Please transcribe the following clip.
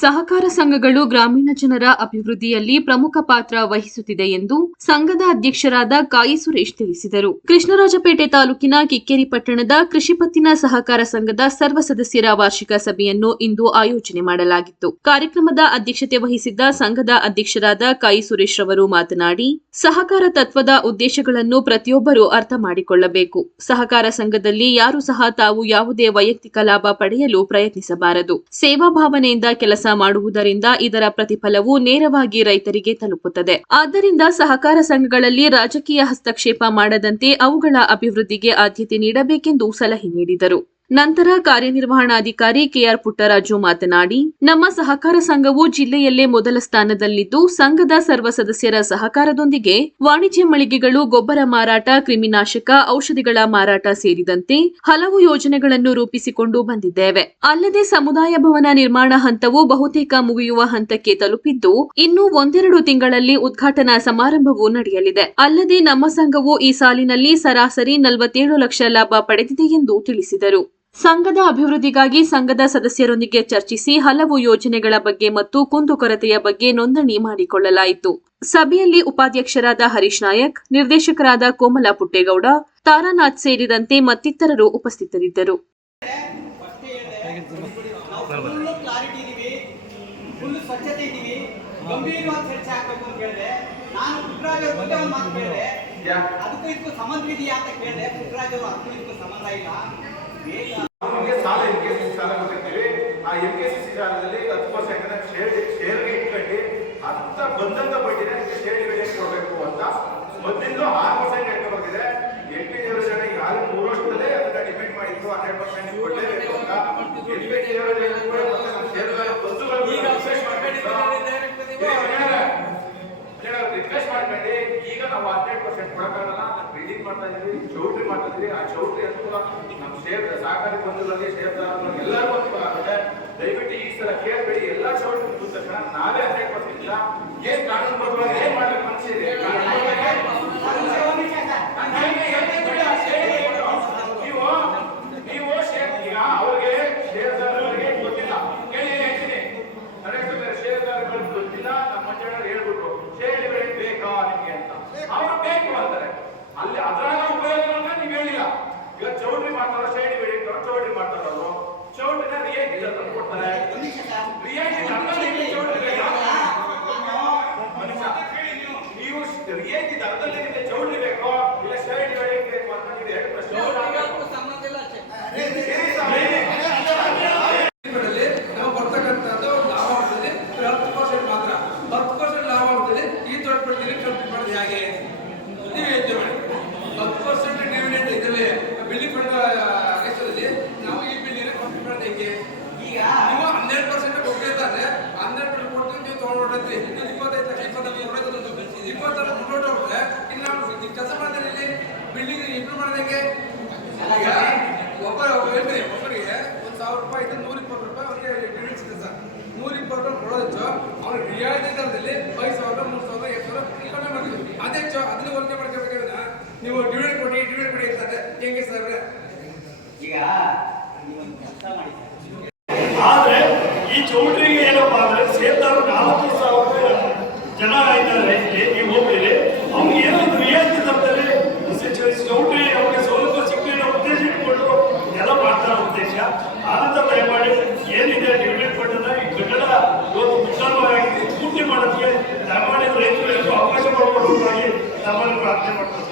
ಸಹಕಾರ ಸಂಘಗಳು ಗ್ರಾಮೀಣ ಜನರ ಅಭಿವೃದ್ಧಿಯಲ್ಲಿ ಪ್ರಮುಖ ಪಾತ್ರ ವಹಿಸುತ್ತಿದೆ ಎಂದು ಸಂಘದ ಅಧ್ಯಕ್ಷರಾದ ಕಾಯಿ ಸುರೇಶ್ ತಿಳಿಸಿದರು. ಕೃಷ್ಣರಾಜಪೇಟೆ ತಾಲೂಕಿನ ಕಿಕ್ಕೇರಿ ಪಟ್ಟಣದ ಕೃಷಿ ಪತ್ತಿನ ಸಹಕಾರ ಸಂಘದ ಸರ್ವ ಸದಸ್ಯರ ವಾರ್ಷಿಕ ಸಭೆಯನ್ನು ಇಂದು ಆಯೋಜನೆ ಮಾಡಲಾಗಿತ್ತು. ಕಾರ್ಯಕ್ರಮದ ಅಧ್ಯಕ್ಷತೆ ವಹಿಸಿದ್ದ ಸಂಘದ ಅಧ್ಯಕ್ಷರಾದ ಕಾಯಿ ಸುರೇಶ್ ರವರು ಮಾತನಾಡಿ, ಸಹಕಾರ ತತ್ವದ ಉದ್ದೇಶಗಳನ್ನು ಪ್ರತಿಯೊಬ್ಬರು ಅರ್ಥ ಮಾಡಿಕೊಳ್ಳಬೇಕು. ಸಹಕಾರ ಸಂಘದಲ್ಲಿ ಯಾರು ಸಹ ತಾವು ಯಾವುದೇ ವೈಯಕ್ತಿಕ ಲಾಭ ಪಡೆಯಲು ಪ್ರಯತ್ನಿಸಬಾರದು. ಸೇವಾ ಭಾವನೆಯಿಂದ ಕೆಲಸ ಮಾಡುವುದರಿಂದ ಇದರ ಪ್ರತಿಫಲವು ನೇರವಾಗಿ ರೈತರಿಗೆ ತಲುಪುತ್ತದೆ. ಆದ್ದರಿಂದ ಸಹಕಾರ ಸಂಘಗಳಲ್ಲಿ ರಾಜಕೀಯ ಹಸ್ತಕ್ಷೇಪ ಮಾಡದಂತೆ ಅವುಗಳ ಅಭಿವೃದ್ಧಿಗೆ ಆದ್ಯತೆ ನೀಡಬೇಕೆಂದು ಸಲಹೆ ನೀಡಿದರು. ನಂತರ ಕಾರ್ಯನಿರ್ವಹಣಾಧಿಕಾರಿ ಕೆಆರ್ ಪುಟ್ಟರಾಜು ಮಾತನಾಡಿ, ನಮ್ಮ ಸಹಕಾರ ಸಂಘವು ಜಿಲ್ಲೆಯಲ್ಲೇ ಮೊದಲ ಸ್ಥಾನದಲ್ಲಿದ್ದು, ಸಂಘದ ಸರ್ವ ಸದಸ್ಯರ ಸಹಕಾರದೊಂದಿಗೆ ವಾಣಿಜ್ಯ ಮಳಿಗೆಗಳು, ಗೊಬ್ಬರ ಮಾರಾಟ, ಕ್ರಿಮಿನಾಶಕ, ಔಷಧಿಗಳ ಮಾರಾಟ ಸೇರಿದಂತೆ ಹಲವು ಯೋಜನೆಗಳನ್ನು ರೂಪಿಸಿಕೊಂಡು ಬಂದಿದ್ದೇವೆ. ಅಲ್ಲದೆ ಸಮುದಾಯ ಭವನ ನಿರ್ಮಾಣ ಹಂತವು ಬಹುತೇಕ ಮುಗಿಯುವ ಹಂತಕ್ಕೆ ತಲುಪಿದ್ದು, ಇನ್ನು ಒಂದೆರಡು ತಿಂಗಳಲ್ಲಿ ಉದ್ಘಾಟನಾ ಸಮಾರಂಭವೂ ನಡೆಯಲಿದೆ. ಅಲ್ಲದೆ ನಮ್ಮ ಸಂಘವು ಈ ಸಾಲಿನಲ್ಲಿ ಸರಾಸರಿ ನಲವತ್ತೇಳು ಲಕ್ಷ ಲಾಭ ಪಡೆದಿದೆ ಎಂದು ತಿಳಿಸಿದರು. ಸಂಘದ ಅಭಿವೃದ್ಧಿಗಾಗಿ ಸಂಘದ ಸದಸ್ಯರೊಂದಿಗೆ ಚರ್ಚಿಸಿ ಹಲವು ಯೋಜನೆಗಳ ಬಗ್ಗೆ ಮತ್ತು ಕುಂದುಕೊರತೆಯ ಬಗ್ಗೆ ನೋಂದಣಿ ಮಾಡಿಕೊಳ್ಳಲಾಯಿತು. ಸಭೆಯಲ್ಲಿ ಉಪಾಧ್ಯಕ್ಷರಾದ ಹರೀಶ್ ನಾಯಕ್ ನಿರ್ದೇಶಕರಾದ ಕೋಮಲ ಪುಟ್ಟೇಗೌಡ ತಾರಾನಾಥ್ ಸೇರಿದಂತೆ ಮತ್ತಿತರರು ಉಪಸ್ಥಿತರಿದ್ದರು. ಸಂಬಂಧ ಇಲ್ಲ. ಸಾಲ ಎಂ ಕೆ ಸಿ ಸಾಲ ಕೊಟ್ಟಿರ್ತೀವಿ ಆ ಎಂ ಕೆ ಸಿ ಸಾಲದಲ್ಲಿ ಹತ್ತು ಪರ್ಸೆಂಟ್ ಶೇರ್ ಶೇರ್ಗೆ ಇಟ್ಕೊಂಡು ಅಂತ ಬಂದಂತ ಬಡ್ಡಿನ ಶೇರ್ ಅಂತ ಮೊದಲಿಂದ ಆರು ಪರ್ಸೆಂಟ್ ಎಟ್ಟು ಬಂದಿದೆ ಎಲ್ ಪಿ ಯೋಜನೆ ಈಗ ಮೂರು ವರ್ಷದಲ್ಲೇ ಅದನ್ನ ಡಿಪೆಂಡ್ ಮಾಡಿತ್ತು ಹಂಡ್ರೆಡ್ ಪರ್ಸೆಂಟ್ ಕೊಡಲೇಬೇಕು ಅಂತ. ಎಲ್ ಪಿ ನಮ್ಮ ಶೇರ್ ಬಂಧುಗಳು ಈಗ ರಿಕ್ವೆಸ್ಟ್ ಮಾಡ್ಕೊಂಡು ಈಗ ನಾವು ಹಂಡ್ರೆಡ್ ಪರ್ಸೆಂಟ್ ಕೊಡಕ್ಕಾಗಲ್ಲ ಬಿಲ್ಡಿಂಗ್ ಮಾಡ್ತಾ ಇದೀವಿ ಚೌಟ್ರಿ ಮಾಡ್ತಿದ್ವಿ ಇದೀವಿ ಆ ಚೌಟ್ರಿ ಅನುಕೂಲ ನಮ್ಮ ಶೇರ್ ಸಹಕಾರಿ ಬಂಧುಗಳಲ್ಲಿ ಶೇರ್ದಾರರಲ್ಲಿ ಎಲ್ಲರಿಗೂ ಅನುಕೂಲ ಆಗುತ್ತೆ. ದಯವಿಟ್ಟು ಈ ಸಲ ಕೇಳಬೇಡಿ. ಎಲ್ಲ ಚೌಟ್ರಿ ತಕ್ಷಣ ನಾವೇ ಪರ್ಸೆಂಟ್ ಇಲ್ಲ. ಏನ್ ಕಾನೂನು ಬರುವ ಏನ್ ಮಾಡ್ಬೇಕು ಮನಸ್ಸಿದೆ ನೀವು ನೀವು ಶೇರ್ ಈಗ ಅವ್ರಿಗೆ ಶೇರ್ದಾರರಿಗೆ ಗೊತ್ತಿಲ್ಲ ಕೇಳಿ ಹೇಳ್ತೀನಿ ನರೇಂದ್ರ ಶೇರ್ದಾರಗಳಿಗೆ ಗೊತ್ತಿಲ್ಲ ನಮ್ಮ ಮಂಜಣ್ಣರು ಹೇಳ್ಬಿಟ್ರು ಶೇರ್ ಡಿವಿಡೆಂಡ್ ಬೇಕಾ ನಿಮ್ಗೆ ಅಂತ ಅವ್ರು ಬೇಕು ಅಂತಾರೆ ಅಲ್ಲಿ ಅದ್ರಾಗ ಉಪಯೋಗ ಅಂತ ನೀವು ಹೇಳಿಲ್ಲ ಈಗ ಚೌಟ್ರಿ ಮಾಡ್ತಾರೋ ಶೇರ್ ಅಂತಾರೋ ಚೌಟ್ರಿ ಮಾಡ್ತಾರೋ ಚೌಟ್ರಿನ ರಿಯಾಯಿತಿ ದರದಲ್ಲಿ ಕೊಡ್ತಾರೆ. ರಿಯಾಯಿತಿ ದರದಲ್ಲಿ? ಮನುಷ್ಯ, ನೀವು ರಿಯಾಯಿತಿ ದರದಲ್ಲಿ ನಿಮಗೆ ಚೌಟ್ರಿ ಬೇಕೋ? ಇಲ್ಲ ಶೇರ್ ಡಿವಿಡೆಂಡ್ ಬೇಕು ಅಂತ ನೀವು ಎರಡು ಪ್ರಶ್ನೆ ಸಂಬಂಧ ಇಲ್ಲ ಅಷ್ಟೇ. ಗಳಲ್ಲಿ ನಾವು ಬರ್ತಕ್ಕಂಥದ್ದು ಲಾಭಾಂಶದಲ್ಲಿ ಹತ್ತು ಪರ್ಸೆಂಟ್ ಮಾತ್ರ. ಹತ್ತು ಪರ್ಸೆಂಟ್ ಲಾಭ ಈ ದೊಡ್ಡ ಪಟ್ಟಿಯಲ್ಲಿ ಕಂಪ್ಲೀಟ್ ಮಾಡೋದು ಹೇಗೆ? ನೀವು ಯೋಚನೆ ಮಾಡಿ ಹತ್ತು ಪರ್ಸೆಂಟ್ ಹೆಸರಲ್ಲಿ ನಾವು ಈ ಬಿಲ್ಡಿಂಗ್ ಕಂಪ್ಲೀಟ್ ಈಗ ನೀವು ಹನ್ನೆರಡು ಪರ್ಸೆಂಟ್ ಕೊಟ್ಟಿರ್ತಾರೆ ಹನ್ನೆರಡು ಪರ್ಸೆಂಟ್ ಕೊಡ್ತೀವಿ ನೀವು ತೊಗೊಂಡ್ರಿ ಇನ್ನೊಂದು ಇಪ್ಪತ್ತೈದು ಲಕ್ಷ ಇಪ್ಪತ್ತೈದು ಹೊಡೆದು ಇಪ್ಪತ್ತಾರು ದುಡ್ಡು ಹೋಗುತ್ತೆ ಇನ್ನು ನಾವು ಕೆಲಸ ಇಲ್ಲಿ ಬಿಲ್ಡಿಂಗ್ ಇಂಪ್ರೂವ್ ಮಾಡೋದಕ್ಕೆ ಈಗ ಒಬ್ಬ ಹೇಳ್ತೀನಿ ಒಬ್ಬರಿಗೆ ಒಂದು ಸಾವಿರ ರೂಪಾಯಿ ಇದ್ದು ನೂರ ಇಪ್ಪತ್ತು ರೂಪಾಯಿ ಅವ್ರಿಗೆ ಸಿಗುತ್ತೆ ಸರ್. ನೂರ ಇಪ್ಪತ್ತು ರೂಪಾಯಿ ಕೊಡೋದು ಅವ್ರಿಗೆ ರಿಯಾಯಿತಿ ದರದಲ್ಲಿ ಐದು ಸಾವಿರ ಮೂರು ಸಾವಿರ ಎರಡು ಸಾವಿರ ಕಡಿಮೆ ಮಾಡ್ತೀವಿ ಅದೇ ಅದನ್ನ ಹೋಲಿಕೆ ಮಾಡ್ಕೋಬೇಕಾದ್ರೆ ನೀವು ಕೊಡಿ ಡಿವಿಡೆಂಡ್ ಕೊಡಿ ಅಂತಾರೆ ಹೆಂಗೆ ಸರ್ ಈಗ ಕೆಲಸ ಆದ್ರೆ ಈ ಚೌಟ್ರಿಗೆ ಏನಪ್ಪಾ ಅಂದ್ರೆ ಸೇರ್ದಾರು ನಾಲ್ಕು ಸಾವಿರ ಜನ ಇದ್ದಾರೆ. ನೀವು ಹೋಗ್ತೀರಿ ಏನೋ ಏನಾದ್ರು ರಿಯಾಯಿತಿ ದರದಲ್ಲಿ ಚೌಟ್ರಿ ಅವ್ರಿಗೆ ಸೌಲಭ್ಯ ಸಿಕ್ಕಿ ಉದ್ದೇಶ ಇಟ್ಕೊಂಡು ಎಲ್ಲ ಮಾಡ್ತಾರ ಉದ್ದೇಶ. ಆನಂತರ ದಯಮಾಡಿ ಏನಿದೆ ಡಿವಿಡೆಂಡ್ ಫಂಡನ್ನ ಈ ಕಟ್ಟಡ ಇವತ್ತು ಮುಕ್ತಾಯವಾಗಿ ಪೂರ್ತಿ ಮಾಡೋದಕ್ಕೆ ದಯಮಾಡಿ ರೈತರಿಗೆ ಅವಕಾಶ ಮಾಡಿಕೊಡೋದಾಗಿ ನಮ್ಮನ್ನು ಪ್ರಾರ್ಥನೆ ಮಾಡ್ತಾರೆ